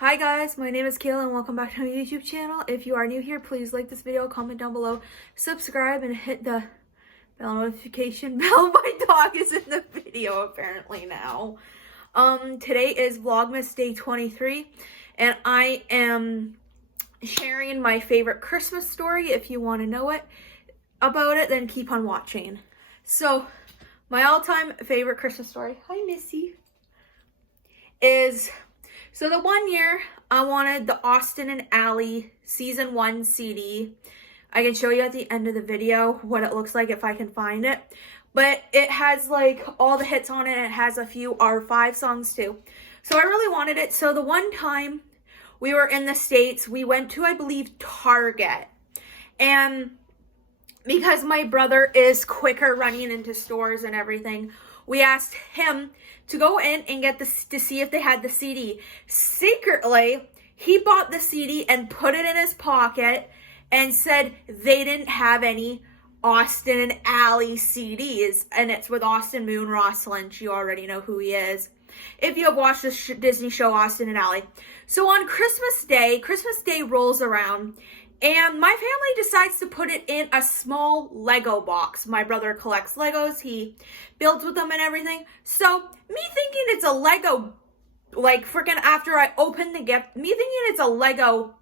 Hi guys, my name is Kayla and welcome back to my YouTube channel. If you are new here, please like this video, comment down below, subscribe, and hit the bell notification bell. My dog is in the video apparently now. Today is Vlogmas day 23 and I am sharing my favorite Christmas story. If you want to know about it, then keep on watching. So, my all-time favorite Christmas story, hi Missy, is... So the one year I wanted the Austin and Ally season 1 CD. I can show you at the end of the video what it looks like if I can find it. But it has like all the hits on it. It has a few R5 songs too. So I really wanted it. So the one time we were in the States, we went to, I believe, Target. And because my brother is quicker running into stores and everything, we asked him to go in and get this to see if they had the CD. Secretly, he bought the CD and put it in his pocket and said they didn't have any Austin and Ally CDs. And it's with Austin Moon, Ross Lynch. You already know who he is if you have watched the Disney show Austin and Ally. So on Christmas Day rolls around, and my family decides to put it in a small Lego box. My brother collects Legos. He builds with them and everything. So, me thinking it's a Lego, like, freaking after I open the gift, me thinking it's a Lego,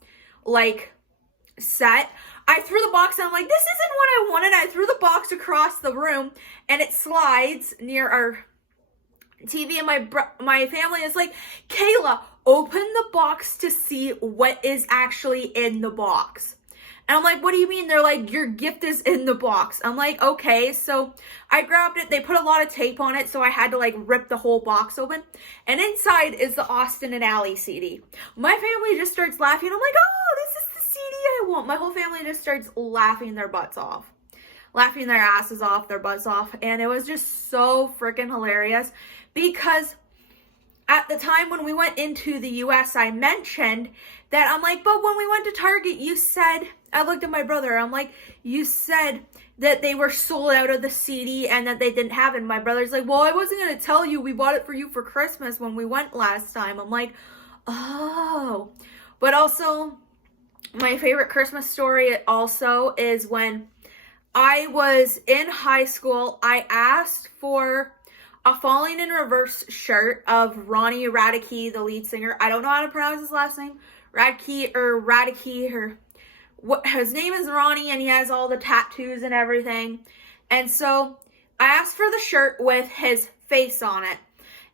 like, set. I threw the box and I'm like, this isn't what I wanted. I threw the box across the room and it slides near our TV, and my family is like, Kayla, open the box to see what is actually in the box. And I'm like, what do you mean? They're like, your gift is in the box. I'm like, okay. So I grabbed it. They put a lot of tape on it, so I had to like rip the whole box open. And inside is the Austin and Ally CD. My family just starts laughing. I'm like, oh, this is the CD I want. My whole family just starts laughing their butts off. Laughing their asses off, their butts off. And it was just so freaking hilarious. Because at the time when we went into the US, I mentioned that I'm like, but when we went to Target, you said, I looked at my brother, I'm like, you said that they were sold out of the CD and that they didn't have it. And my brother's like, well, I wasn't going to tell you. We bought it for you for Christmas when we went last time. I'm like, oh. But also, my favorite Christmas story also is when I was in high school, I asked for a Falling in Reverse shirt of Ronnie Radke, the lead singer. I don't know how to pronounce his last name. Radke, or what, his name is Ronnie, and he has all the tattoos and everything. And so I asked for the shirt with his face on it.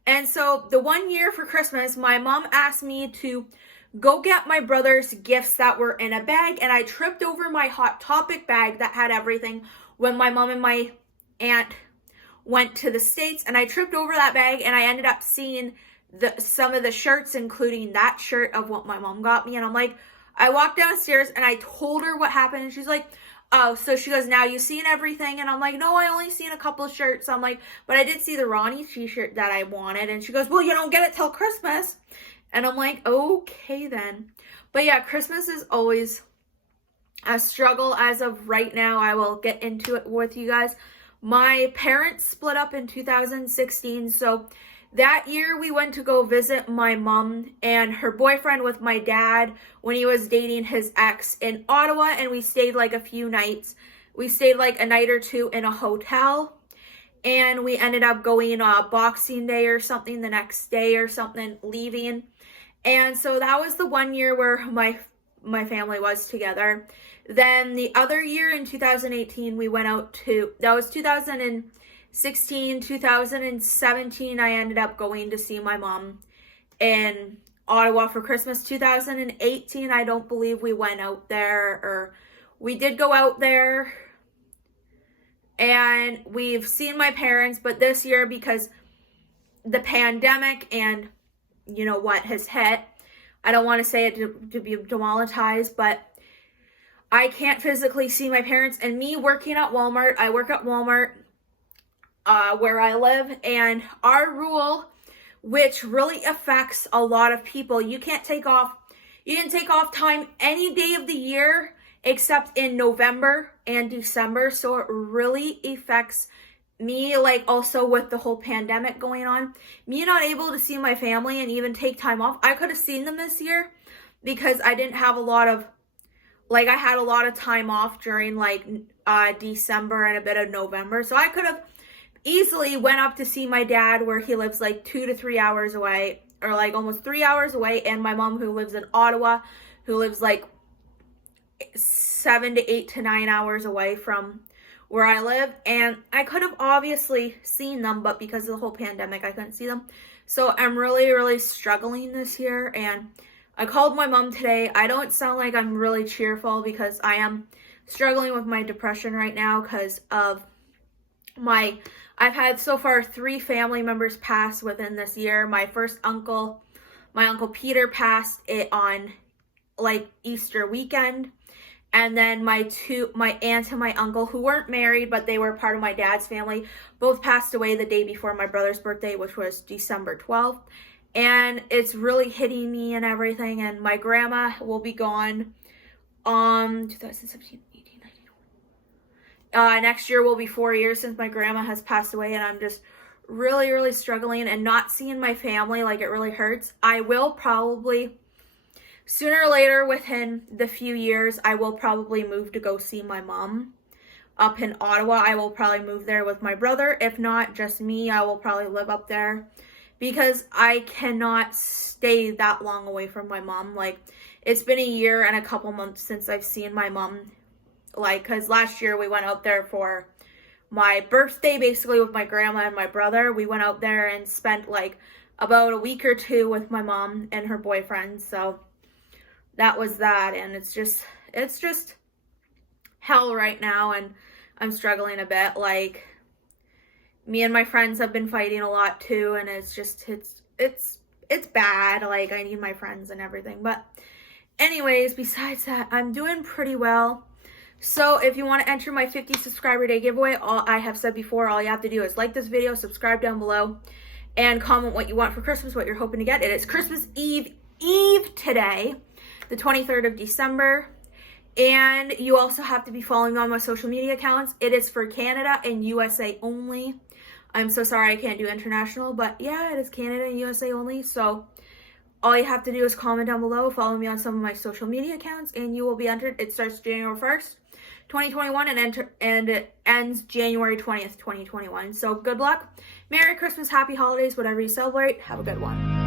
And so the one year for Christmas, my mom asked me to go get my brother's gifts that were in a bag, and I tripped over my Hot Topic bag that had everything when my mom and my aunt went to the States, and I tripped over that bag, and I ended up seeing some of the shirts, including that shirt of what my mom got me. And I'm like, I walked downstairs and I told her what happened, and she's like, oh, so she goes, now you seen everything? And I'm like, no, I only seen a couple of shirts. I'm like, but I did see the Ronnie t-shirt that I wanted. And she goes, well, you don't get it till Christmas. And I'm like, okay then. But yeah, Christmas is always a struggle. As of right now, I will get into it with you guys. My parents split up in 2016, so that year we went to go visit my mom and her boyfriend with my dad when he was dating his ex in Ottawa, and we stayed like a few nights. We stayed like a night or two in a hotel, and we ended up going Boxing Day or something, the next day or something, leaving. And so that was the one year where my family was together. Then the other year in 2018, we went out to, that was 2016, 2017, I ended up going to see my mom in Ottawa for Christmas. 2018, I don't believe we went out there, or we did go out there, and we've seen my parents, but this year, because the pandemic and you know what has hit, I don't want to say it to be demonetized, but I can't physically see my parents. And me working at Walmart, I work at Walmart where I live, and our rule, which really affects a lot of people, you can take off time any day of the year except in November and December. So it really affects me, like, also with the whole pandemic going on, me not able to see my family and even take time off. I could have seen them this year because I didn't have a lot of, like, I had a lot of time off during, like, December and a bit of November. So I could have easily went up to see my dad where he lives, like, 2 to 3 hours away, or, like, almost 3 hours away, and my mom who lives in Ottawa, who lives, like, 7 to 8 to 9 hours away from where I live. And I could have obviously seen them, but because of the whole pandemic, I couldn't see them. So I'm really, really struggling this year, and I called my mom today. I don't sound like I'm really cheerful because I am struggling with my depression right now because of I've had so far 3 family members pass within this year. My first uncle, my Uncle Peter, passed it on, like, Easter weekend. And then my aunt and my uncle, who weren't married, but they were part of my dad's family, both passed away the day before my brother's birthday, which was December 12th. And it's really hitting me and everything. And my grandma will be gone 2017, 18, 19. Next year will be 4 years since my grandma has passed away. And I'm just really, really struggling, and not seeing my family, like, it really hurts. I will probably, sooner or later, within the few years, I will probably move to go see my mom up in Ottawa. I will probably move there with my brother. If not, just me, I will probably live up there. Because I cannot stay that long away from my mom. Like, it's been a year and a couple months since I've seen my mom. Like, because last year we went out there for my birthday, basically, with my grandma and my brother. We went out there and spent, like, about a week or 2 with my mom and her boyfriend. So that was that. And it's just hell right now. And I'm struggling a bit. Like, me and my friends have been fighting a lot too, and it's bad. Like, I need my friends and everything. But anyways, besides that, I'm doing pretty well. So if you want to enter my 50 subscriber day giveaway, all I have said before, all you have to do is like this video, subscribe down below, and comment what you want for Christmas, what you're hoping to get. It is Christmas Eve today, the 23rd of December. And you also have to be following on my social media accounts. It is for Canada and USA only. I'm so sorry I can't do international, but yeah, it is Canada and USA only. So all you have to do is comment down below, follow me on some of my social media accounts, and you will be entered. It starts January 1st, 2021, and it ends January 20th, 2021. So good luck. Merry Christmas, happy holidays, whatever you celebrate. Have a good one.